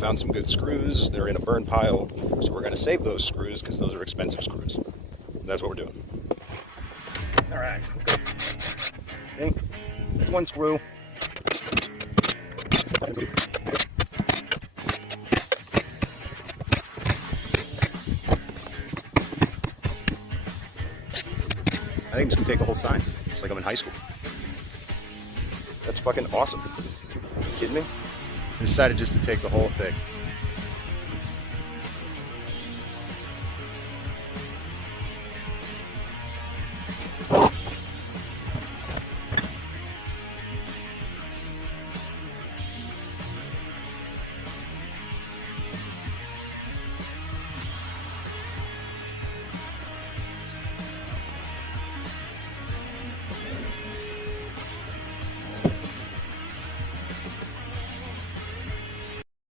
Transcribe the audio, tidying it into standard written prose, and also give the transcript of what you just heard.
found some good screws. They're in a burn pile, so we're going to save those screws because those are expensive screws. That's what we're doing. All right. Okay. There's one screw. I think it's gonna take a whole sign, just like I'm in high school. That's fucking awesome. Are you kidding me? I decided just to take the whole thing.